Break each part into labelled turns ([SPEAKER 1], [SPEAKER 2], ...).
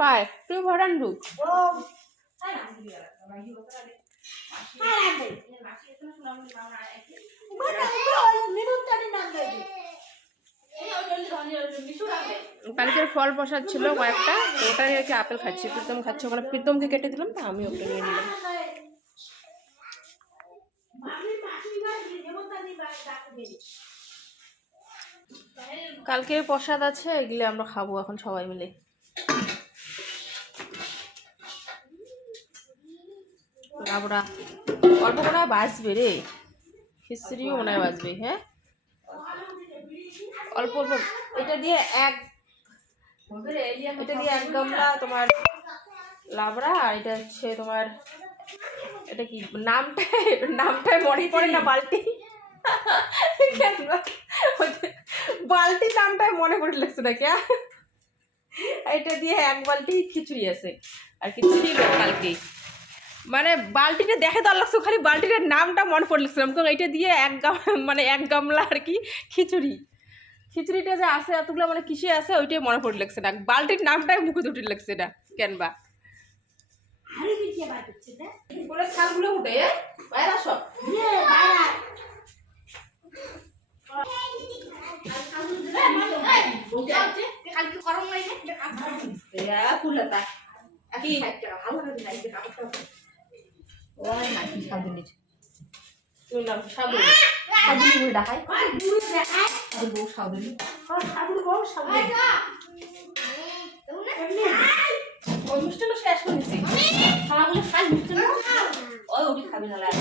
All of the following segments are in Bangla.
[SPEAKER 1] 5 2 button root কালকের ফল প্রসাদ ছিল কয়েকটা ওটা রেখে আপেল খাচ্ছি। প্রীতম খাচ্ছে, ওখানে প্রীতমকে কেটে দিলাম, তো আমি ওটা নিয়ে নিলাম। কালকে প্রসাদ আছে, এগুলি আমরা খাব এখন সবাই মিলে। লাবড়া অল্প করে বাঁচবে রে। খিচড়িও মনে হয় বাঁচবে হ্যাঁ? অল্প অল্প। এটা দিয়ে এক এটা দিয়ে এক গামলা তোমার লাবড়া আর এটা হচ্ছে তোমার এটা কি? নামটা নামটাই মনে পড়ে না বালতি? বালতি নামটাই মনে পড়ে লাগছে না কে এটা দিয়ে এক বালতি খিচুড়ি আছে। আর খিচুড়ি কালকেই। মানে বালতিটা দেখে তো লাগছে খালি বালতিটার নামটা মনে পড়ে লাগছিলাম তো এটা দিয়ে এক গাম মানে এক গামলা আর কি খিচুড়ি। খিচুড়িটা যে আছে এতগুলো মানে কিসে আছে ওইটাই মনে পড়ে লাগছে না। বালতির নামটাই মুখে দুটি লাগছে না কেন বা বলে ছালগুলো উঠে বাইরে সব কুলাতা কি? তোর নাম সাবু ওই মিষ্টিটা শেষ করে দিছি খাওয়াগুলো খাই মিষ্টি না ওই ওটি খাবি না লাগে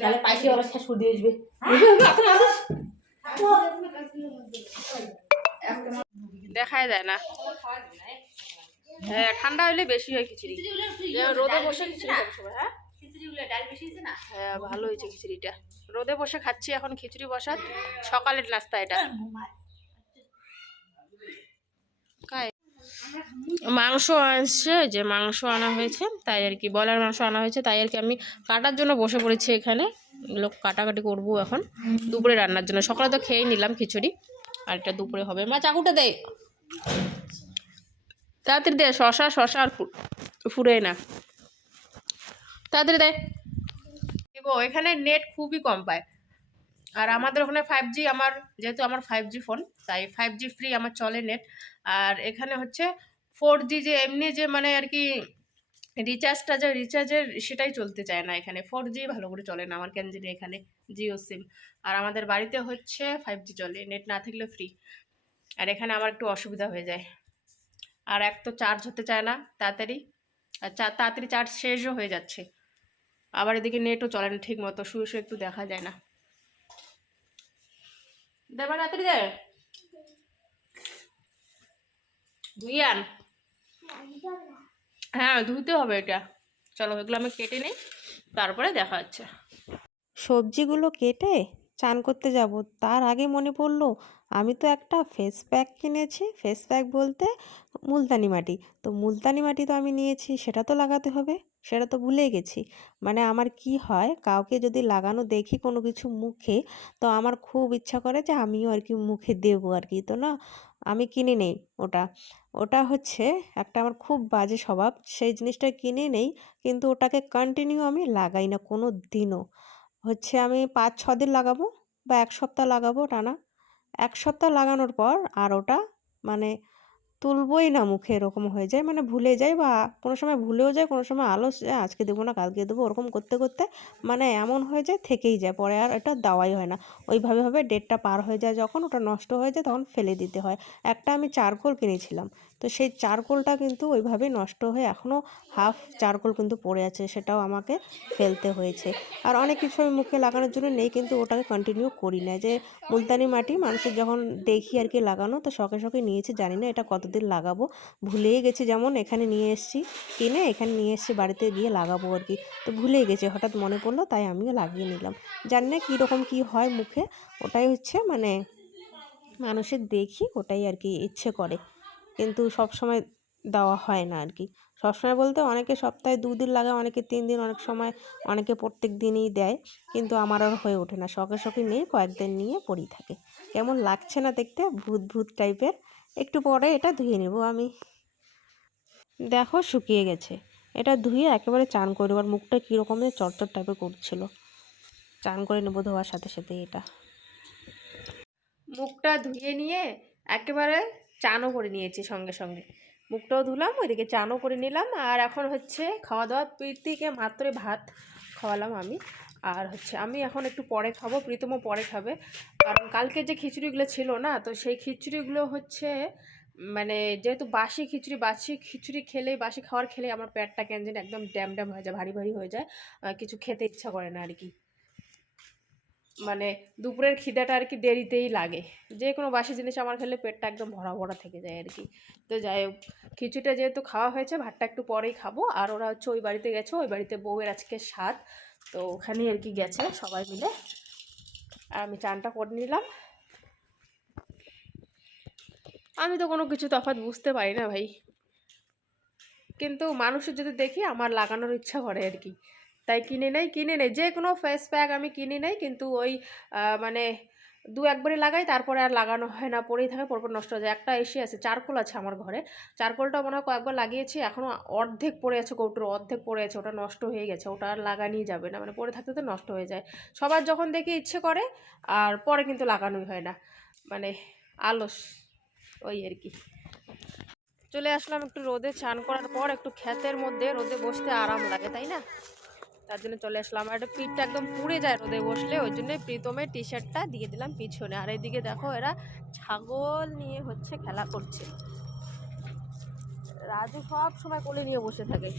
[SPEAKER 2] তাহলে পাইছি ওরা শেষ করে দিয়ে আসবে
[SPEAKER 1] দেখাই যায় না। হ্যাঁ ঠান্ডা হলে বেশি হয় খিচুড়ি। রোদে বসে খিচুড়ি হ্যাঁ? হ্যাঁ ভালো হয়েছে খিচুড়িটা। রোদে বসে খাচ্ছি এখন খিচুড়ি বসাত সকালের নাস্তা এটা। মাংস আসছে যে মাংস আনা হয়েছে, তাই আর কি, বলার মাংস আনা হয়েছে, তাই আর কি আমি কাটার জন্য বসে পড়েছি এখানে। এগুলো কাটাকাটি করব এখন, দুপুরে রান্নার জন্য। সকালে তো খেয়েই নিলাম খিচুড়ি আর এটা দুপুরে হবে। মা, চাকুটা দে। তাড়াতাড়ি দে শশা শশা আর ফুরে না। তাড়াতাড়ি দেয় এখানে নেট খুবই কম পায়। আর আমাদের ওখানে ফাইভ জি আমার, যেহেতু আমার ফাইভ জি ফোন তাই ফাইভ জি ফ্রি আমার চলে নেট আর এখানে হচ্ছে ফোর জি যে এমনি যে মানে আর কি রিচার্জটা যে রিচার্জের সেটাই চলতে চায় না এখানে। ফোর জি ভালো করে চলে না আমার ক্যানজিনে এখানে জিও সিম আর আমাদের বাড়িতে হচ্ছে ফাইভ জি চলে নেট না থাকলে ফ্রি আর এখানে আমার একটু অসুবিধা হয়ে যায়। আর এক তো চার্জ হতে চায় না তাড়াতাড়ি। আর তাড়াতাড়ি চার্জ শেষও হয়ে যাচ্ছে। আবার এদিকে নেটও চলে না ঠিক মতো শুয়ে শুয়ে একটু দেখা যায় না। দেবা তাড়াতাড়ি দে ধুই আন হ্যাঁ ধুতে হবে এটা। চলো, এগুলো আমি কেটে নিই। তারপরে দেখা যাচ্ছে
[SPEAKER 3] সবজিগুলো কেটে চান করতে যাব। তার আগে মনে পড়ল, আমি তো একটা ফেস প্যাক কিনেছি। ফেস প্যাক বলতে মুলতানি মাটি। তো মুলতানি মাটি তো আমি নিয়েছি, সেটা তো লাগাতে হবে। সেটা তো ভুলে গেছি। মানে আমার কি হয়, কাউকে যদি লাগানো দেখি কোনো কিছু মুখে, তো আমার খুব ইচ্ছা করে যে আমিও আর কি মুখে দেবো আর কি তো না, আমি কিনে নেই ওটা। ওটা হচ্ছে একটা আমার খুব বাজে স্বভাব, সেই জিনিসটা কিনে নেই, কিন্তু ওটাকে কন্টিনিউ আমি লাগাই না কোনো দিনও। হচ্ছে আমি পাঁচ, ছ দিন লাগাবো বা এক সপ্তাহ লাগাবো টানা। এক সপ্তাহ লাগানোর পর আর ওটা মানে তুলবই না মুখে, এরকম হয়ে যায়। মানে ভুলে যায় বা কোনো সময় ভুলেও যায় কোনো সময় আলো আজকে দেবো না, কালকে দেবো, ওরকম করতে করতে মানে এমন হয়ে যায়, থেকেই যায়। পরে আর এটা দেওয়াই হয় না। ওইভাবে, ভাবে ডেটটা পার হয়ে যায়। যখন ওটা নষ্ট হয়ে যায়, তখন ফেলে দিতে হয়। একটা আমি চারকোল কিনেছিলাম। তো সেই চারকোলটা কিন্তু ওইভাবে নষ্ট হয়ে এখনও হাফ চারকোল কিন্তু পড়ে আছে, সেটাও আমাকে ফেলতে হয়েছে। আর অনেক কিছু আমি মুখে লাগানোর জন্য নেই, কিন্তু ওটাকে কন্টিনিউ করি না। যে মুলতানি মাটি মানুষের যখন দেখি আর কি লাগানো, তো শখে শখে নিয়েছি, জানি না এটা কতদিন লাগাবো। ভুলেই গেছি, যেমন এখানে নিয়ে এসেছি কিনে, এখানে নিয়ে এসেছি বাড়িতে গিয়ে লাগাবো আর কি। তো ভুলেই গেছি, হঠাৎ মনে পড়ল, তাই আমিও লাগিয়ে নিলাম। জানি না কীরকম কী হয় মুখে, ওটাই হচ্ছে মানে মানুষের দেখি, ওটাই আর কি ইচ্ছে করে। কিন্তু সব সময় দেওয়া হয় না আর কি সবসময় বলতে অনেকে সপ্তাহে দু দিন লাগে, অনেকে তিন দিন অনেক সময় অনেকে প্রত্যেক দিনই দেয়, কিন্তু আমার আর হয়ে ওঠে না। শখে শখে নিয়ে কয়েকদিন নিয়ে পড়ি থাকে। কেমন লাগছে না দেখতে? ভূত ভূত টাইপের একটু পরে এটা ধুয়ে নেব আমি। দেখো শুকিয়ে গেছে। এটা ধুয়ে একেবারে চান করে আর মুখটা কীরকম চটচট টাইপের করছিল। চান করে নেব ধোয়ার সাথে সাথে এটা।
[SPEAKER 1] মুখটা ধুয়ে নিয়ে একেবারে চানও করে নিয়েছি সঙ্গে সঙ্গে। মুখটাও ধুলাম, ওইদিকে চানও করে নিলাম, আর এখন হচ্ছে খাওয়া দাওয়া প্রীতিকে মাত্র ভাত খাওয়ালাম আমি। আর হচ্ছে আমি এখন একটু পরে খাব, প্রীতমও পরে খাবে। কারণ কালকে যে খিচুড়িগুলো ছিল না, তো সেই খিচুড়িগুলো হচ্ছে মানে যেহেতু বাসি খিচুড়ি বাসি খিচুড়ি খেলেই, বাসি খাওয়ার খেলেই আমার পেটটা কেন একদম ড্যাম ড্যাম হয়ে যায়, ভারী ভারী হয়ে যায়। কিছু খেতে ইচ্ছা করে না আর কি। মানে দুপুরের খিদাটা আর কি দেরিতেই লাগে। যে কোনো বাসি জিনিস আমার খেলে পেটটা একদম ভরা ভরা থেকে যায় আর কি। তো যাই হোক, খিচুড়িটা যেহেতু খাওয়া হয়েছে, ভাতটা একটু পরেই খাব। আর ওরা হচ্ছে ওই বাড়িতে গেছে, ওই বাড়িতে বউয়ের আজকে স্বাদ। তো ওখানেই আর কি গেছে সবাই মিলে। আর আমি চানটা করে নিলাম। আমি তো কোনো কিছু তফাৎ বুঝতে পারি না ভাই। কিন্তু মানুষের যদি দেখি, আমার লাগানোর ইচ্ছা করে আর কি। তাই কিনে নেই কিনে নেই। যে কোনো ফেস প্যাক আমি কিনে নেই, কিন্তু ওই মানে দু একবারই লাগাই, তারপরে আর লাগানো হয় না, পরেই থাকে, পরপর নষ্ট হয়ে যায়। একটা এসে আছে, চারকোল আছে আমার ঘরে। চারকোলটা মনে হয় কয়েকবার লাগিয়েছি, এখনও অর্ধেক পড়ে আছে, কৌটোর অর্ধেক পড়ে আছে, ওটা নষ্ট হয়ে গেছে, ওটা আর লাগানোই যাবে না মানে পরে থাকতে তো নষ্ট হয়ে যায়। সবার যখন দেখি ইচ্ছে করে, আর পরে কিন্তু লাগানোই হয় না মানে আলস, ওই আর কি। চলে আসলাম একটু রোদে, চান করার পর একটু ক্ষেতের মধ্যে, রোদে বসতে আরাম লাগে, তাই না? তার জন্য চলে আসলাম। আর এটা পিঠটা একদম পুড়ে যায় রোদে বসলে, ওই জন্য প্রীতমের টি শার্টটা দিয়ে দিলাম পিছনে। আর এইদিকে দেখো, এরা ছাগল নিয়ে হচ্ছে খেলা করছে। রাজু সব সময় কোলে নিয়ে বসে থাকে।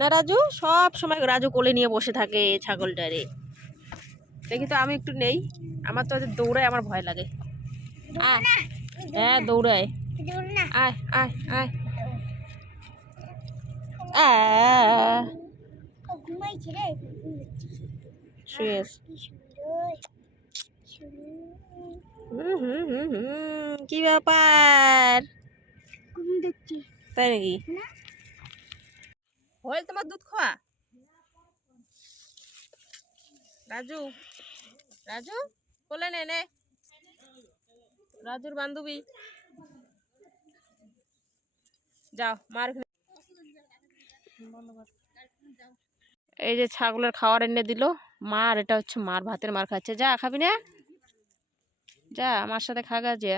[SPEAKER 1] না রাজু? সব সময় রাজু কোলে নিয়ে বসে থাকে ছাগলটারে। দেখি তো, আমি একটু নেই। আমার তো দৌড়ায়, আমার ভয় লাগে। হ্যাঁ দৌড়ায়। আয় আয় আয়। আয়।
[SPEAKER 4] ঘুমাইছে রে
[SPEAKER 1] শুয়ে কি ব্যাপার তাই নাকি। হল তোমার দুধ খাওয়া রাজু রাজু কোলে নে নে রাজুর বান্ধবী যাও মার। এই যে ছাগলের খাওয়ার এনে দিল। মার এটা হচ্ছে মার, ভাতের মার খাচ্ছে। যা, খাবি না? যা, আমার সাথে খাগা যে।